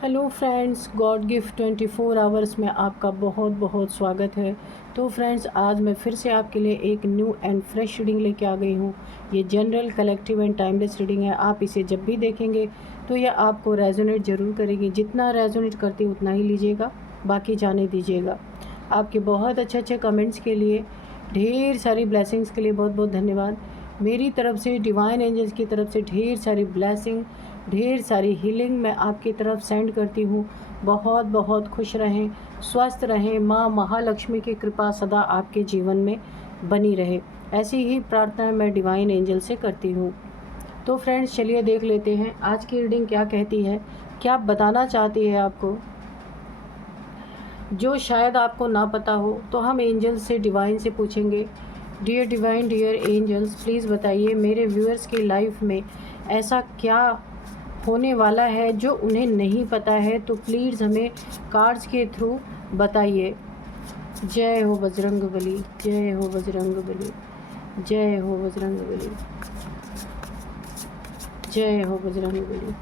Hello friends, God gift 24 hours में आपका बहुत बहुत स्वागत है। तो फ्रेंड्स, आज मैं फिर से आपके लिए एक न्यू एंड फ्रेश रीडिंग लेके आ गई हूँ। ये general, collective and timeless reading है। आप इसे जब भी देखेंगे तो यह आपको रेजोनेट ज़रूर करेगी। जितना रेजोनेट करती है उतना ही लीजिएगा, बाकी जाने दीजिएगा। आपके बहुत अच्छे अच्छे कमेंट्स के लिए, ढेर सारी ब्लेसिंग्स के लिए बहुत बहुत धन्यवाद। मेरी तरफ से, डिवाइन एंजल्स की तरफ से ढेर सारी ब्लेसिंग, ढेर सारी हीलिंग मैं आपकी तरफ सेंड करती हूँ। बहुत बहुत खुश रहें, स्वस्थ रहें। माँ महालक्ष्मी की कृपा सदा आपके जीवन में बनी रहे, ऐसी ही प्रार्थना मैं डिवाइन एंजल से करती हूँ। तो फ्रेंड्स, चलिए देख लेते हैं आज की रीडिंग क्या कहती है, क्या बताना चाहती है आपको, जो शायद आपको ना पता हो। तो हम एंजल से, डिवाइन से पूछेंगे। Dear divine, dear angels, please बताइए मेरे व्यूअर्स की लाइफ में ऐसा क्या होने वाला है जो उन्हें नहीं पता है। तो प्लीज़ हमें कार्ड्स के थ्रू बताइए। जय हो बजरंगबली, जय हो बजरंगबली, जय हो बजरंगबली, जय हो बजरंगबली।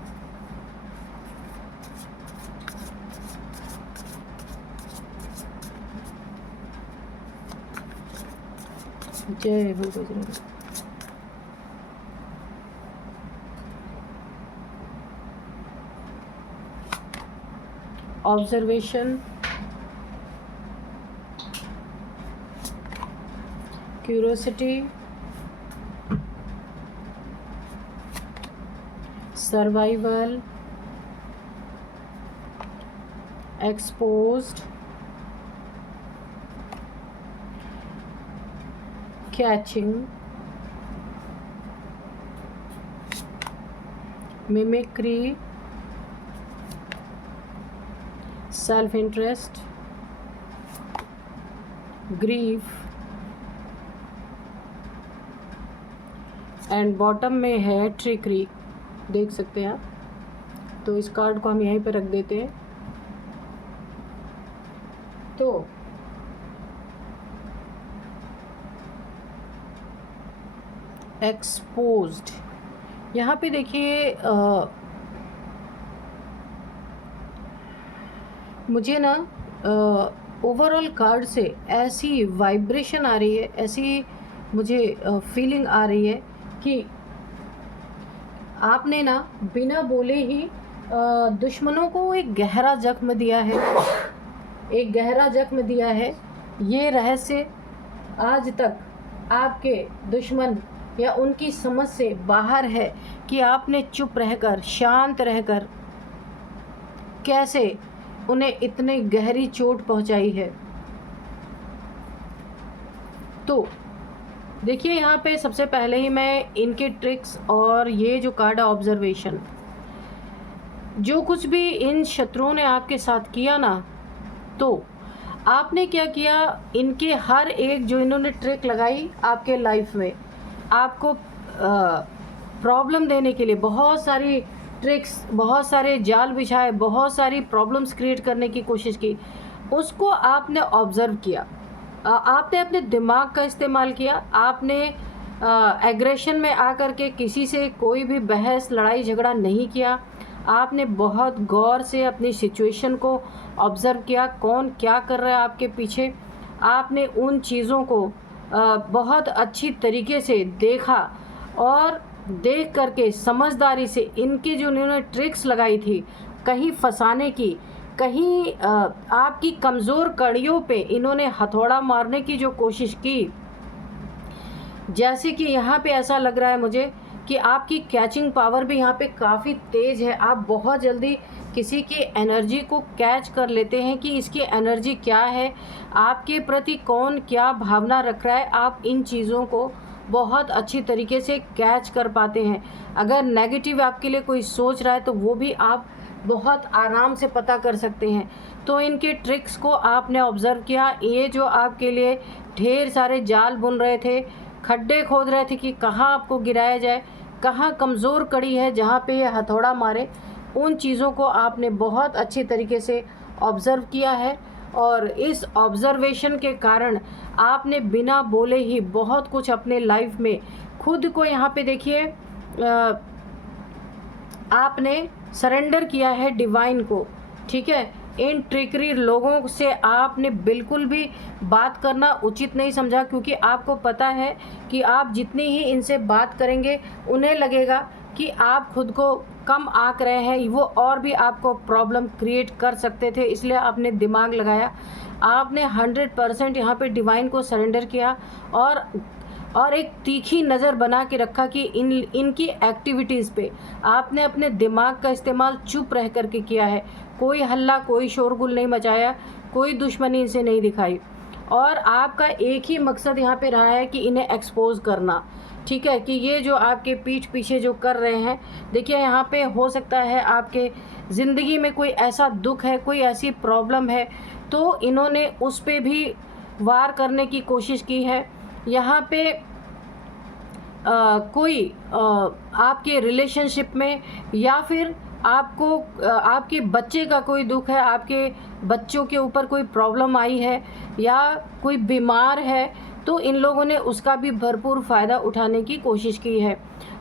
जय हो Bajrang. Observation, curiosity, survival, exposed, catching, mimicry, self interest, grief, and bottom में है ट्रिकरी। देख सकते हैं आप। तो इस कार्ड को हम यहीं पे रख देते हैं। तो एक्सपोज्ड, यहाँ पे देखिए, मुझे ना ओवरऑल कार्ड से ऐसी वाइब्रेशन आ रही है, ऐसी मुझे फीलिंग आ रही है कि आपने ना बिना बोले ही दुश्मनों को एक गहरा जख्म दिया है, एक गहरा जख्म दिया है। ये रहस्य आज तक आपके दुश्मन या उनकी समझ से बाहर है कि आपने चुप रहकर, शांत रहकर कैसे उन्हें इतने गहरी चोट पहुंचाई है। तो देखिए, यहाँ पे सबसे पहले ही मैं इनके ट्रिक्स और ये जो कार्ड है ऑब्जर्वेशन, जो कुछ भी इन शत्रुओं ने आपके साथ किया ना, तो आपने क्या किया, इनके हर एक जो इन्होंने ट्रिक लगाई आपके लाइफ में, आपको प्रॉब्लम देने के लिए बहुत सारी ट्रिक्स, बहुत सारे जाल बिछाए, बहुत सारी प्रॉब्लम्स क्रिएट करने की कोशिश की, उसको आपने ऑब्ज़र्व किया। आपने अपने दिमाग का इस्तेमाल किया। आपने एग्रेशन में आकर के किसी से कोई भी बहस, लड़ाई झगड़ा नहीं किया। आपने बहुत गौर से अपनी सिचुएशन को ऑब्ज़र्व किया, कौन क्या कर रहा है आपके पीछे। आपने उन चीज़ों को बहुत अच्छी तरीके से देखा और देख करके समझदारी से इनके जो इन्होंने ट्रिक्स लगाई थी, कहीं फंसाने की, कहीं आपकी कमज़ोर कड़ियों पे इन्होंने हथौड़ा मारने की जो कोशिश की। जैसे कि यहाँ पे ऐसा लग रहा है मुझे कि आपकी कैचिंग पावर भी यहाँ पे काफ़ी तेज़ है। आप बहुत जल्दी किसी की एनर्जी को कैच कर लेते हैं कि इसकी एनर्जी क्या है, आपके प्रति कौन क्या भावना रख रहा है। आप इन चीज़ों को बहुत अच्छी तरीके से कैच कर पाते हैं। अगर नेगेटिव आपके लिए कोई सोच रहा है तो वो भी आप बहुत आराम से पता कर सकते हैं। तो इनके ट्रिक्स को आपने ऑब्ज़र्व किया। ये जो आपके लिए ढेर सारे जाल बुन रहे थे, खड्डे खोद रहे थे कि कहाँ आपको गिराया जाए, कहाँ कमज़ोर कड़ी है जहाँ पे ये हथौड़ा मारे, उन चीज़ों को आपने बहुत अच्छी तरीके से ऑब्ज़र्व किया है। और इस ऑब्ज़र्वेशन के कारण आपने बिना बोले ही बहुत कुछ अपने लाइफ में खुद को, यहाँ पे देखिए, आपने सरेंडर किया है डिवाइन को, ठीक है। इन ट्रिकरी लोगों से आपने बिल्कुल भी बात करना उचित नहीं समझा, क्योंकि आपको पता है कि आप जितनी ही इनसे बात करेंगे उन्हें लगेगा कि आप खुद को कम आंक रहे हैं, वो और भी आपको प्रॉब्लम क्रिएट कर सकते थे, इसलिए आपने दिमाग लगाया। आपने 100% यहाँ पे डिवाइन को सरेंडर किया और एक तीखी नज़र बना के रखा कि इनकी एक्टिविटीज़ पे आपने अपने दिमाग का इस्तेमाल चुप रह कर के किया है। कोई हल्ला, कोई शोरगुल नहीं मचाया, कोई दुश्मनी इनसे नहीं दिखाई, और आपका एक ही मकसद यहाँ पे रहा है कि इन्हें एक्सपोज करना, ठीक है, कि ये जो आपके पीठ पीछे जो कर रहे हैं। देखिए यहाँ पे हो सकता है आपके ज़िंदगी में कोई ऐसा दुख है, कोई ऐसी प्रॉब्लम है, तो इन्होंने उस पे भी वार करने की कोशिश की है। यहाँ पे कोई आपके रिलेशनशिप में, या फिर आपको आपके बच्चे का कोई दुख है, आपके बच्चों के ऊपर कोई प्रॉब्लम आई है, या कोई बीमार है, तो इन लोगों ने उसका भी भरपूर फ़ायदा उठाने की कोशिश की है।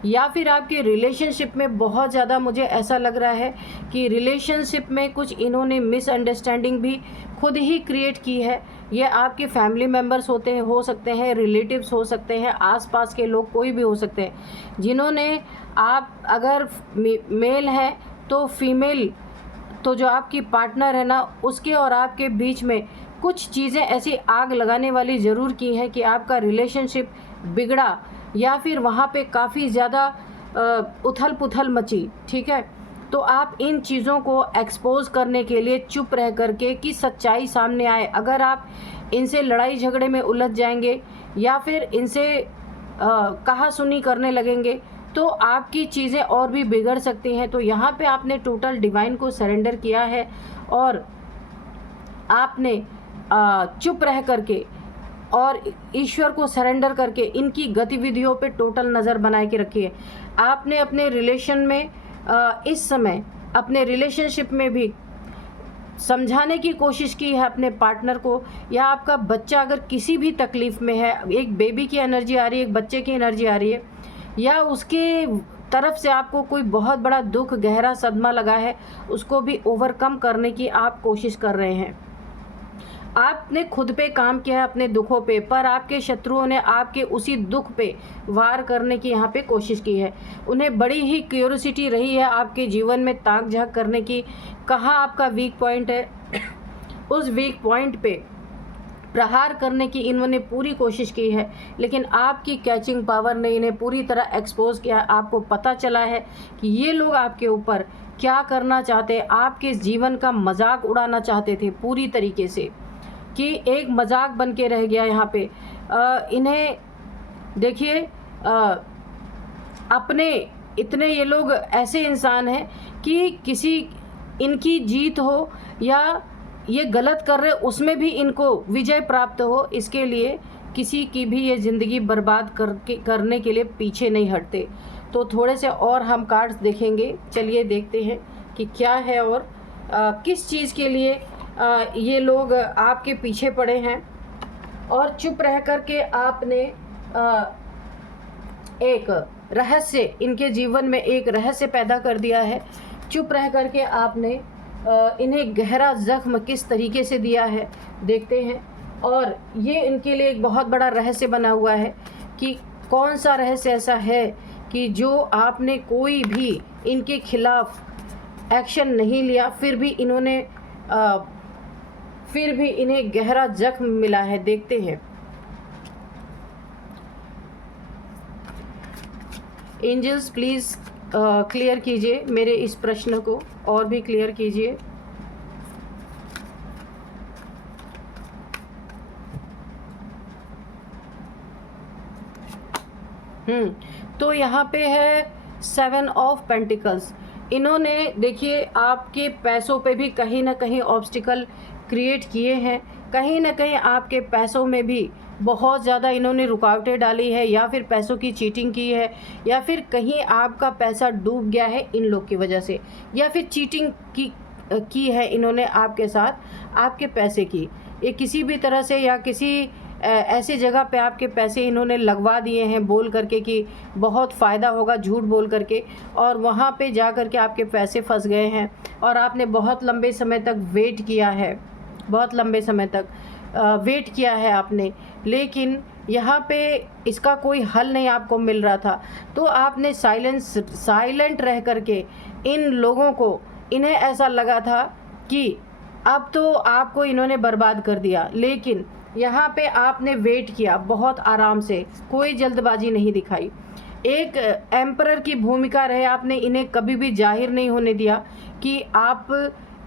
या फिर आपके रिलेशनशिप में बहुत ज़्यादा मुझे ऐसा लग रहा है कि रिलेशनशिप में कुछ इन्होंने मिसअंडरस्टैंडिंग भी खुद ही क्रिएट की है। ये आपके फैमिली मेम्बर्स हो सकते हैं, रिलेटिव्स हो सकते हैं, आसपास के लोग कोई भी हो सकते हैं, जिन्होंने, आप अगर मेल है तो फीमेल, तो जो आपकी पार्टनर है ना, उसके और आपके बीच में कुछ चीज़ें ऐसी आग लगाने वाली ज़रूर की हैं कि आपका रिलेशनशिप बिगड़ा, या फिर वहाँ पे काफ़ी ज़्यादा उथल पुथल मची, ठीक है। तो आप इन चीज़ों को एक्सपोज करने के लिए चुप रह करके कि सच्चाई सामने आए। अगर आप इनसे लड़ाई झगड़े में उलझ जाएंगे या फिर इनसे कहा सुनी करने लगेंगे, तो आपकी चीज़ें और भी बिगड़ सकती हैं। तो यहाँ पे आपने टोटल डिवाइन को सरेंडर किया है, और आपने चुप रह करके और ईश्वर को सरेंडर करके इनकी गतिविधियों पे टोटल नज़र बनाए के रखी है। आपने अपने रिलेशन में इस समय अपने रिलेशनशिप में भी समझाने की कोशिश की है अपने पार्टनर को, या आपका बच्चा अगर किसी भी तकलीफ़ में है, एक बेबी की एनर्जी आ रही है, एक बच्चे की एनर्जी आ रही है, या उसके तरफ से आपको कोई बहुत बड़ा दुख, गहरा सदमा लगा है, उसको भी ओवरकम करने की आप कोशिश कर रहे हैं। आपने खुद पे काम किया है अपने दुखों पे, पर आपके शत्रुओं ने आपके उसी दुख पे वार करने की यहाँ पे कोशिश की है। उन्हें बड़ी ही क्यूरियोसिटी रही है आपके जीवन में ताक झाँक करने की, कहाँ आपका वीक पॉइंट है, उस वीक पॉइंट पे प्रहार करने की इन्होंने पूरी कोशिश की है, लेकिन आपकी कैचिंग पावर ने इन्हें पूरी तरह एक्सपोज किया। आपको पता चला है कि ये लोग आपके ऊपर क्या करना चाहते, आपके जीवन का मजाक उड़ाना चाहते थे पूरी तरीके से, कि एक मजाक बन के रह गया यहाँ पे। इन्हें देखिए, अपने इतने ये लोग ऐसे इंसान हैं कि किसी इनकी जीत हो या ये गलत कर रहे उसमें भी इनको विजय प्राप्त हो, इसके लिए किसी की भी ये ज़िंदगी बर्बाद करने के लिए पीछे नहीं हटते। तो थोड़े से और हम कार्ड्स देखेंगे, चलिए देखते हैं कि क्या है और किस चीज़ के लिए ये लोग आपके पीछे पड़े हैं। और चुप रह कर के आपने एक रहस्य, इनके जीवन में एक रहस्य पैदा कर दिया है। चुप रह कर के आपने इन्हें गहरा ज़ख्म किस तरीके से दिया है देखते हैं। और ये इनके लिए एक बहुत बड़ा रहस्य बना हुआ है कि कौन सा रहस्य ऐसा है कि जो आपने कोई भी इनके खिलाफ एक्शन नहीं लिया, फिर भी इन्हें गहरा जख्म मिला है। देखते हैं। एंजल्स प्लीज़ क्लियर कीजिए मेरे इस प्रश्न को, और भी क्लियर कीजिए। तो यहाँ पे है 7 ऑफ पेंटिकल्स। इन्होंने देखिए आपके पैसों पे भी कहीं ना कहीं ऑब्स्टिकल क्रिएट किए हैं, कहीं ना कहीं आपके पैसों में भी बहुत ज़्यादा इन्होंने रुकावटें डाली है, या फिर पैसों की चीटिंग की है, या फिर कहीं आपका पैसा डूब गया है इन लोग की वजह से, या फिर चीटिंग की है इन्होंने आपके साथ, आपके पैसे की। ये किसी भी तरह से या किसी ऐसी जगह पे आपके पैसे इन्होंने लगवा दिए हैं बोल करके कि बहुत फ़ायदा होगा, झूठ बोल करके, और वहाँ पे जा कर के आपके पैसे फंस गए हैं और आपने बहुत लंबे समय तक वेट किया है, बहुत लंबे समय तक वेट किया है आपने, लेकिन यहाँ पे इसका कोई हल नहीं आपको मिल रहा था। तो आपने साइलेंट रह करके इन लोगों को, इन्हें ऐसा लगा था कि अब तो आपको इन्होंने बर्बाद कर दिया, लेकिन यहाँ पे आपने वेट किया बहुत आराम से, कोई जल्दबाजी नहीं दिखाई, एक एम्परर की भूमिका रहे, आपने इन्हें कभी भी जाहिर नहीं होने दिया कि आप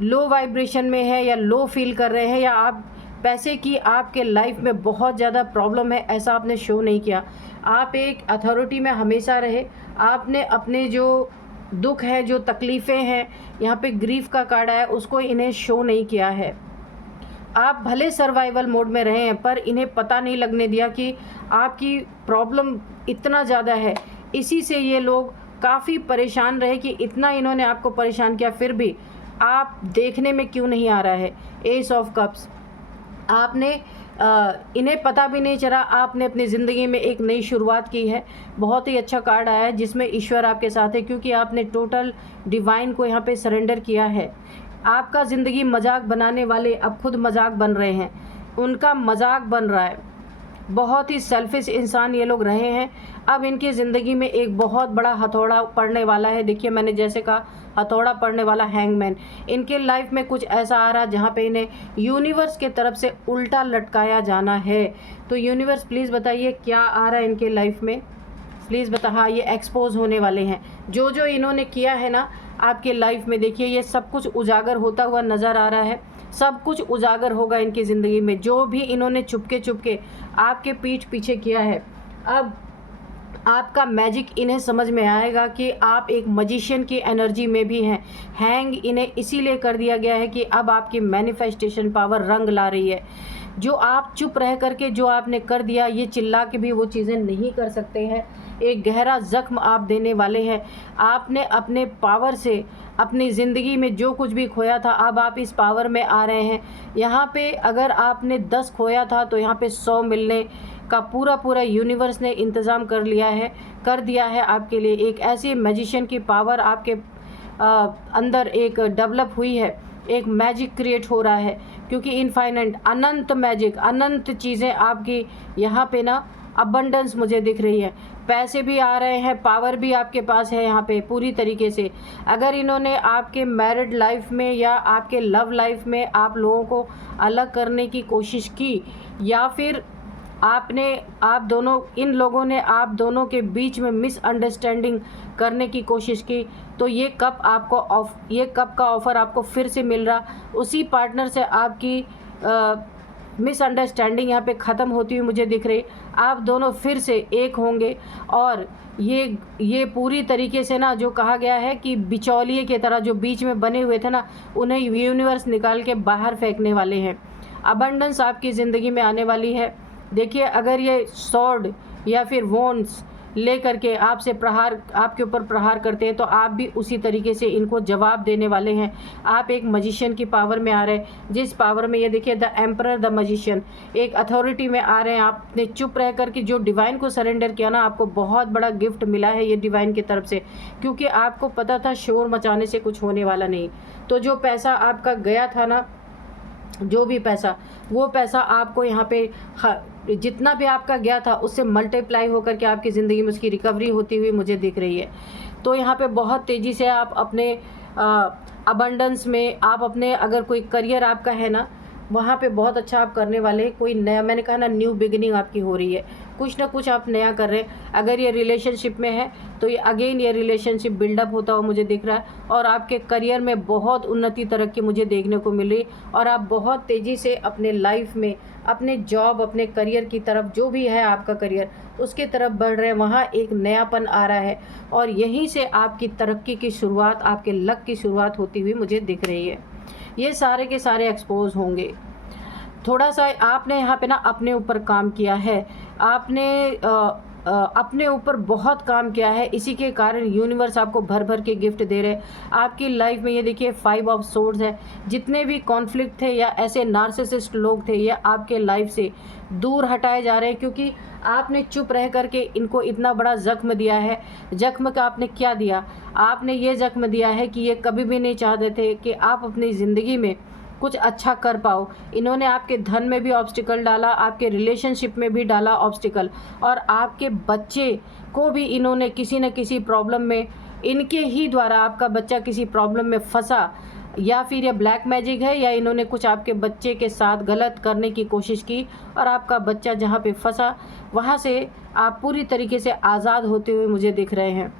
लो वाइब्रेशन में है या लो फील कर रहे हैं या आप पैसे की आपके लाइफ में बहुत ज़्यादा प्रॉब्लम है, ऐसा आपने शो नहीं किया। आप एक अथॉरिटी में हमेशा रहे, आपने अपने जो दुख है, जो तकलीफ़ें हैं, यहाँ पे ग्रीफ का कार्ड आया, उसको इन्हें शो नहीं किया है। आप भले सर्वाइवल मोड में रहे हैं पर इन्हें पता नहीं लगने दिया कि आपकी प्रॉब्लम इतना ज़्यादा है। इसी से ये लोग काफ़ी परेशान रहे कि इतना इन्होंने आपको परेशान किया, फिर भी आप देखने में क्यों नहीं आ रहा है। एस ऑफ कप्स, आपने इन्हें पता भी नहीं चला, आपने अपनी ज़िंदगी में एक नई शुरुआत की है। बहुत ही अच्छा कार्ड आया है जिसमें ईश्वर आपके साथ है, क्योंकि आपने टोटल डिवाइन को यहाँ पे सरेंडर किया है। आपका ज़िंदगी मजाक बनाने वाले अब खुद मजाक बन रहे हैं, उनका मजाक बन रहा है। बहुत ही सेल्फिश इंसान ये लोग रहे हैं। अब इनकी ज़िंदगी में एक बहुत बड़ा हथौड़ा पड़ने वाला है। देखिए, मैंने जैसे कहा हथौड़ा पड़ने वाला, हैंगमैन। इनके लाइफ में कुछ ऐसा आ रहा है जहाँ पे इन्हें यूनिवर्स के तरफ से उल्टा लटकाया जाना है। तो यूनिवर्स प्लीज़ बताइए क्या आ रहा है इनके लाइफ में, प्लीज़ बता। हाँ, ये एक्सपोज होने वाले हैं। जो जो इन्होंने किया है ना आपके लाइफ में, देखिए ये सब कुछ उजागर होता हुआ नज़र आ रहा है। सब कुछ उजागर होगा इनकी ज़िंदगी में, जो भी इन्होंने चुपके आपके पीठ पीछे किया है। अब आपका मैजिक इन्हें समझ में आएगा कि आप एक मजिशियन की एनर्जी में भी हैं। हैंग इन्हें इसीलिए कर दिया गया है कि अब आपकी मैनिफेस्टेशन पावर रंग ला रही है। जो आप चुप रह करके जो आपने कर दिया, ये चिल्ला के भी वो चीज़ें नहीं कर सकते हैं। एक गहरा ज़ख्म आप देने वाले हैं। आपने अपने पावर से अपनी ज़िंदगी में जो कुछ भी खोया था, अब आप इस पावर में आ रहे हैं। यहाँ पे अगर आपने 10 खोया था तो यहाँ पे 100 मिलने का पूरा यूनिवर्स ने इंतज़ाम कर दिया है आपके लिए। एक ऐसी मैजिशियन की पावर आपके अंदर एक डेवलप हुई है, एक मैजिक क्रिएट हो रहा है, क्योंकि इनफाइनाइट अनंत मैजिक, अनंत चीज़ें आपकी यहाँ पे ना अबंडेंस मुझे दिख रही है। पैसे भी आ रहे हैं, पावर भी आपके पास है यहाँ पे पूरी तरीके से। अगर इन्होंने आपके मैरिड लाइफ में या आपके लव लाइफ में आप लोगों को अलग करने की कोशिश की, या फिर इन लोगों ने आप दोनों के बीच में मिसअंडरस्टैंडिंग करने की कोशिश की, तो ये कप का ऑफ़र आपको फिर से मिल रहा। उसी पार्टनर से आपकी मिसअंडरस्टैंडिंग यहाँ पे ख़त्म होती हुई मुझे दिख रही। आप दोनों फिर से एक होंगे और ये पूरी तरीके से ना, जो कहा गया है कि बिचौलिए की तरह जो बीच में बने हुए थे ना, उन्हें यूनिवर्स निकाल के बाहर फेंकने वाले हैं। अबंडेंस आपकी ज़िंदगी में आने वाली है। देखिए, अगर ये सॉर्ड या फिर वॉन्ड्स ले करके आपके ऊपर प्रहार करते हैं, तो आप भी उसी तरीके से इनको जवाब देने वाले हैं। आप एक मजिशियन की पावर में आ रहे हैं, जिस पावर में ये देखिए द एम्परर, द मजिशियन, एक अथॉरिटी में आ रहे हैं। आपने चुप रह करके जो डिवाइन को सरेंडर किया ना, आपको बहुत बड़ा गिफ्ट मिला है ये डिवाइन की तरफ से, क्योंकि आपको पता था शोर मचाने से कुछ होने वाला नहीं। तो जो पैसा आपका गया था ना, जो भी पैसा, वो पैसा आपको यहाँ पे जितना भी आपका गया था उससे मल्टीप्लाई होकर के आपकी ज़िंदगी में उसकी रिकवरी होती हुई मुझे दिख रही है। तो यहाँ पे बहुत तेज़ी से आप अपने अबंडेंस में, आप अपने, अगर कोई करियर आपका है ना, वहाँ पे बहुत अच्छा आप करने वाले हैं। कोई नया, मैंने कहा ना, न्यू बिगिनिंग आपकी हो रही है, कुछ ना कुछ आप नया कर रहे हैं। अगर ये रिलेशनशिप में है तो ये रिलेशनशिप बिल्डअप होता हुआ मुझे दिख रहा है, और आपके करियर में बहुत उन्नति तरक्की मुझे देखने को मिल रही, और आप बहुत तेज़ी से अपने लाइफ में, अपने जॉब, अपने करियर की तरफ, जो भी है आपका करियर, उसकी तरफ बढ़ रहे हैं। वहाँ एक नयापन आ रहा है, और यहीं से आपकी तरक्की की शुरुआत, आपके लक की शुरुआत होती हुई मुझे दिख रही है। ये सारे के सारे एक्सपोज होंगे। थोड़ा सा आपने यहाँ पे ना अपने ऊपर काम किया है। आपने अपने ऊपर बहुत काम किया है, इसी के कारण यूनिवर्स आपको भर भर के गिफ्ट दे रहे हैं आपकी लाइफ में। ये देखिए 5 ऑफ सोर्ड्स है। जितने भी कॉन्फ्लिक्ट थे या ऐसे नार्सिसिस्ट लोग थे, ये आपके लाइफ से दूर हटाए जा रहे हैं, क्योंकि आपने चुप रह करके इनको इतना बड़ा ज़ख्म दिया है। ज़ख्म का आपने क्या दिया? आपने ये ज़ख्म दिया है कि ये कभी भी नहीं चाहते थे कि आप अपनी ज़िंदगी में कुछ अच्छा कर पाओ। इन्होंने आपके धन में भी ऑब्स्टिकल डाला, आपके रिलेशनशिप में भी डाला ऑब्स्टिकल, और आपके बच्चे को भी इन्होंने किसी न किसी प्रॉब्लम में, इनके ही द्वारा आपका बच्चा किसी प्रॉब्लम में फंसा, या फिर ये ब्लैक मैजिक है, या इन्होंने कुछ आपके बच्चे के साथ गलत करने की कोशिश की और आपका बच्चा जहाँ पे फंसा वहाँ से आप पूरी तरीके से आज़ाद होते हुए मुझे दिख रहे हैं।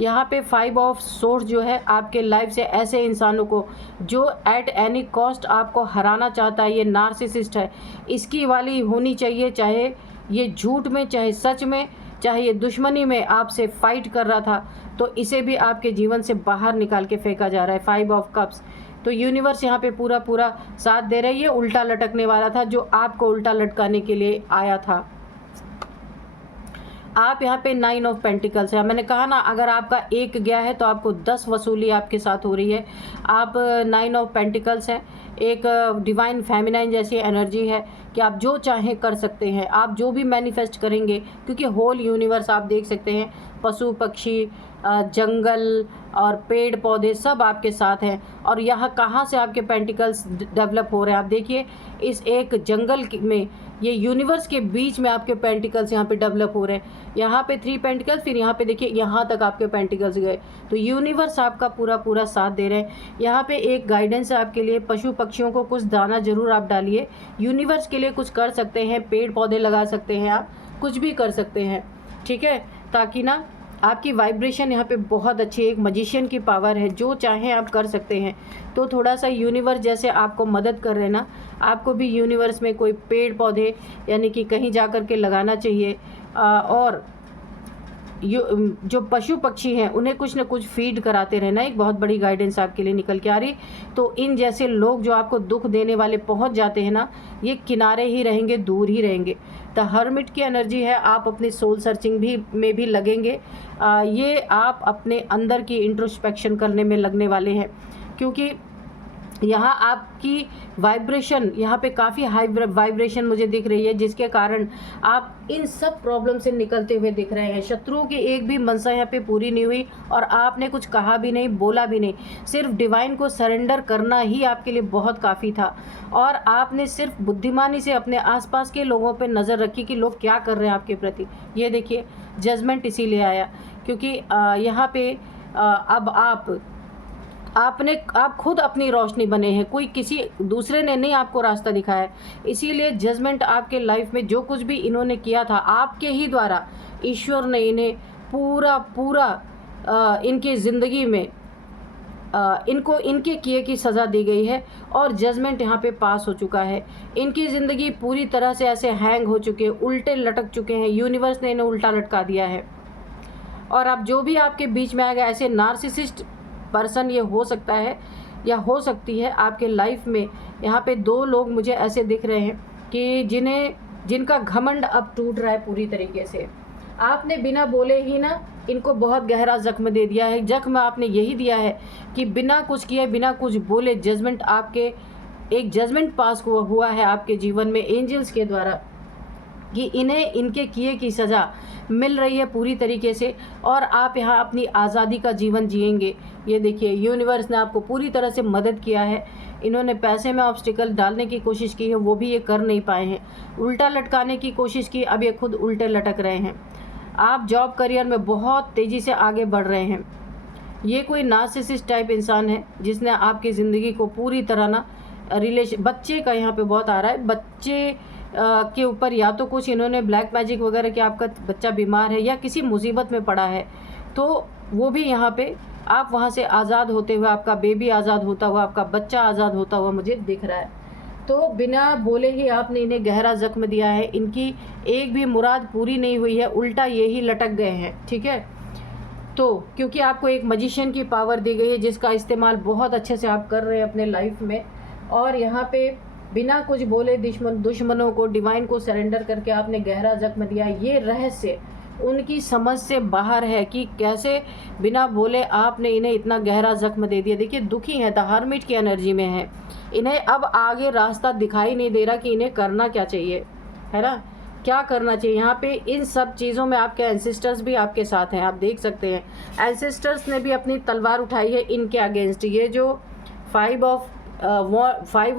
यहाँ पे 5 ऑफ सोर्स जो है आपके लाइफ से ऐसे इंसानों को जो एट एनी कॉस्ट आपको हराना चाहता है, ये नार्सिसिस्ट है, इसकी वाली होनी चाहिए, चाहे ये झूठ में, चाहे सच में, चाहे ये दुश्मनी में आपसे फाइट कर रहा था, तो इसे भी आपके जीवन से बाहर निकाल के फेंका जा रहा है। 5 ऑफ कप्स, तो यूनिवर्स यहाँ पे पूरा पूरा साथ दे रहा है। ये उल्टा लटकने वाला था जो आपको उल्टा लटकाने के लिए आया था। आप यहाँ पे 9 ऑफ पेंटिकल्स है। मैंने कहा ना, अगर आपका एक गया है तो आपको 10 वसूली आपके साथ हो रही है। आप 9 ऑफ पेंटिकल्स है, एक डिवाइन फेमिनाइन जैसी एनर्जी है कि आप जो चाहें कर सकते हैं, आप जो भी मैनिफेस्ट करेंगे, क्योंकि होल यूनिवर्स आप देख सकते हैं, पशु पक्षी, जंगल और पेड़ पौधे सब आपके साथ हैं। और यहाँ कहाँ से आपके पेंटिकल्स डेवलप हो रहे हैं? आप देखिए, इस एक जंगल में, ये यूनिवर्स के बीच में आपके पेंटिकल्स यहाँ पे डेवलप हो रहे हैं। यहाँ पे 3 पेंटिकल्स, फिर यहाँ पे देखिए यहाँ तक आपके पेंटिकल्स गए। तो यूनिवर्स आपका पूरा पूरा साथ दे रहे हैं। यहाँ पे एक गाइडेंस है आपके लिए, पशु पक्षियों को कुछ दाना ज़रूर आप डालिए। यूनिवर्स के लिए कुछ कर सकते हैं, पेड़ पौधे लगा सकते हैं, आप कुछ भी कर सकते हैं, ठीक है, ताकि ना आपकी वाइब्रेशन यहाँ पे बहुत अच्छी है। एक मजिशियन की पावर है, जो चाहें आप कर सकते हैं। तो थोड़ा सा यूनिवर्स जैसे आपको मदद कर रहे हैं ना, आपको भी यूनिवर्स में कोई पेड़ पौधे यानी कि कहीं जा कर के लगाना चाहिए। और जो पशु पक्षी हैं उन्हें कुछ न कुछ फीड कराते रहना, एक बहुत बड़ी गाइडेंस आपके लिए निकल के आ रही। तो इन जैसे लोग जो आपको दुख देने वाले पहुंच जाते हैं ना, ये किनारे ही रहेंगे, दूर ही रहेंगे। द हर्मिट की एनर्जी है, आप अपनी सोल सर्चिंग में भी लगेंगे। ये आप अपने अंदर की इंट्रोस्पेक्शन करने में लगने वाले हैं, क्योंकि यहाँ आपकी वाइब्रेशन, यहाँ पे काफ़ी हाई वाइब्रेशन मुझे दिख रही है, जिसके कारण आप इन सब प्रॉब्लम से निकलते हुए दिख रहे हैं। शत्रुओं की एक भी मनसा यहाँ पे पूरी नहीं हुई, और आपने कुछ कहा भी नहीं, बोला भी नहीं, सिर्फ डिवाइन को सरेंडर करना ही आपके लिए बहुत काफ़ी था। और आपने सिर्फ बुद्धिमानी से अपने आसपास के लोगों पर नज़र रखी कि लोग क्या कर रहे हैं आपके प्रति। ये देखिए जजमेंट इसीलिए आया, क्योंकि यहाँ पे अब आप खुद अपनी रोशनी बने हैं, कोई किसी दूसरे ने नहीं आपको रास्ता दिखाया है। इसीलिए जजमेंट आपके लाइफ में जो कुछ भी इन्होंने किया था आपके ही द्वारा, ईश्वर ने इन्हें पूरा पूरा इनकी ज़िंदगी में इनको इनके किए की सज़ा दी गई है, और जजमेंट यहाँ पे पास हो चुका है। इनकी ज़िंदगी पूरी तरह से ऐसे हैंग हो चुके हैं, उल्टे लटक चुके हैं, यूनिवर्स ने इन्हें उल्टा लटका दिया है। और अब जो भी आपके बीच में आएगा, ऐसे नार्सिसिस्ट पर्सन ये हो सकता है या हो सकती है आपके लाइफ में। यहाँ पे 2 लोग मुझे ऐसे दिख रहे हैं कि जिनका घमंड अब टूट रहा है पूरी तरीके से। आपने बिना बोले ही ना इनको बहुत गहरा जख्म दे दिया है। जख्म आपने यही दिया है कि बिना कुछ किए, बिना कुछ बोले, जजमेंट आपके, एक जजमेंट पास हुआ है आपके जीवन में एंजल्स के द्वारा कि इन्हें इनके किए की सज़ा मिल रही है पूरी तरीके से, और आप यहाँ अपनी आज़ादी का जीवन जिएंगे। ये देखिए यूनिवर्स ने आपको पूरी तरह से मदद किया है। इन्होंने पैसे में ऑब्स्टिकल डालने की कोशिश की है, वो भी ये कर नहीं पाए हैं। उल्टा लटकाने की कोशिश की, अब ये खुद उल्टे लटक रहे हैं। आप जॉब करियर में बहुत तेज़ी से आगे बढ़ रहे हैं। ये कोई नार्सिसिस्ट टाइप इंसान है जिसने आपकी ज़िंदगी को पूरी तरह ना बच्चे का यहाँ पे बहुत आ रहा है, बच्चे के ऊपर या तो कुछ इन्होंने ब्लैक मैजिक वगैरह कि आपका बच्चा बीमार है या किसी मुसीबत में पड़ा है, तो वो भी यहाँ पे आप वहाँ से आज़ाद होते हुए, आपका बेबी आज़ाद होता हुआ, आपका बच्चा आज़ाद होता हुआ मुझे दिख रहा है। तो बिना बोले ही आपने इन्हें गहरा जख्म दिया है। इनकी एक भी मुराद पूरी नहीं हुई है, उल्टा ये ही लटक गए हैं, ठीक है। तो क्योंकि आपको एक मजिशियन की पावर दी गई है जिसका इस्तेमाल बहुत अच्छे से आप कर रहे हैं अपने लाइफ में, और यहाँ पे बिना कुछ बोले दुश्मनों को, डिवाइन को सरेंडर करके आपने गहरा जख्म दिया। ये रहस्य उनकी समझ से बाहर है कि कैसे बिना बोले आपने इन्हें इतना गहरा ज़ख्म दे दिया। देखिए दुखी है, द हर्मिट की एनर्जी में है। इन्हें अब आगे रास्ता दिखाई नहीं दे रहा कि इन्हें करना क्या चाहिए, है ना, क्या करना चाहिए। यहाँ पे इन सब चीज़ों में आपके एंसेस्टर्स भी आपके साथ हैं, आप देख सकते हैं। एंसेस्टर्स ने भी अपनी तलवार उठाई है इनके अगेंस्ट। ये जो 5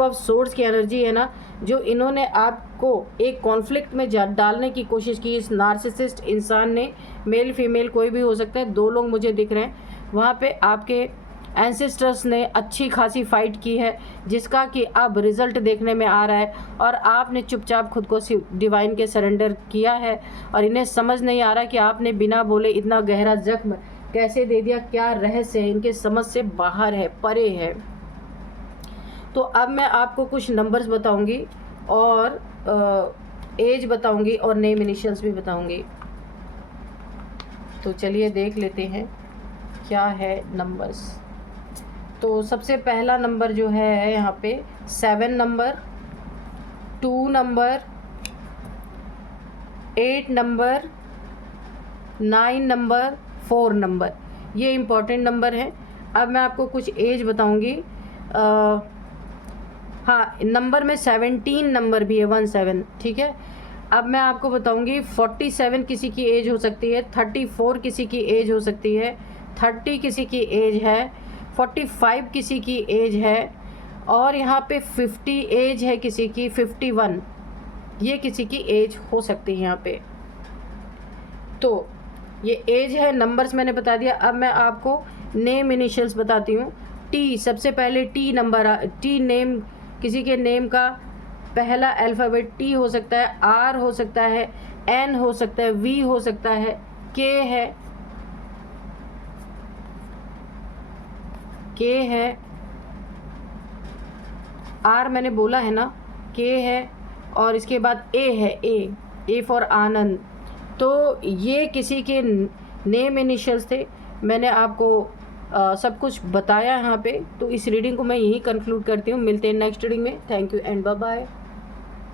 ऑफ सोर्ड्स की एनर्जी है ना, जो इन्होंने आपको एक कॉन्फ्लिक्ट में डालने की कोशिश की, इस नार्सिसिस्ट इंसान ने, मेल फीमेल कोई भी हो सकता है, 2 लोग मुझे दिख रहे हैं। वहाँ पे आपके एंसेस्टर्स ने अच्छी खासी फाइट की है, जिसका कि अब रिज़ल्ट देखने में आ रहा है। और आपने चुपचाप खुद को डिवाइन के सरेंडर किया है, और इन्हें समझ नहीं आ रहा कि आपने बिना बोले इतना गहरा जख्म कैसे दे दिया, क्या रहस्य है, इनके समझ से बाहर है, परे है। तो अब मैं आपको कुछ नंबर्स बताऊंगी और एज बताऊंगी और नेम इनिशियल्स भी बताऊंगी। तो चलिए देख लेते हैं क्या है नंबर्स। तो सबसे पहला नंबर जो है यहाँ पे 7 number, 2 number, 8 number, 9 number, 4 number, ये इम्पॉर्टेंट नंबर है। अब मैं आपको कुछ एज बताऊंगी। हाँ, नंबर में 17 नंबर भी है, 17, ठीक है। अब मैं आपको बताऊंगी 47 किसी की एज हो सकती है, 34 किसी की एज हो सकती है, 30 किसी की एज है, 45 किसी की एज है, और यहाँ पे 50 एज है किसी की, 51 ये किसी की एज हो सकती है यहाँ पे। तो ये एज है, नंबर्स मैंने बता दिया। अब मैं आपको नेम इनिशियल्स बताती हूँ। टी, सबसे पहले टी नंबर, टी नेम, किसी के नेम का पहला अल्फ़ाबेट टी हो सकता है, आर हो सकता है, एन हो सकता है, वी हो सकता है, के है, आर मैंने बोला है ना, के है, और इसके बाद ए है, ए फॉर आनंद। तो ये किसी के नेम इनिशियल्स थे। मैंने आपको सब कुछ बताया यहाँ पे। तो इस रीडिंग को मैं यहीं कंक्लूड करती हूँ। मिलते हैं नेक्स्ट रीडिंग में। Thank you and bye bye.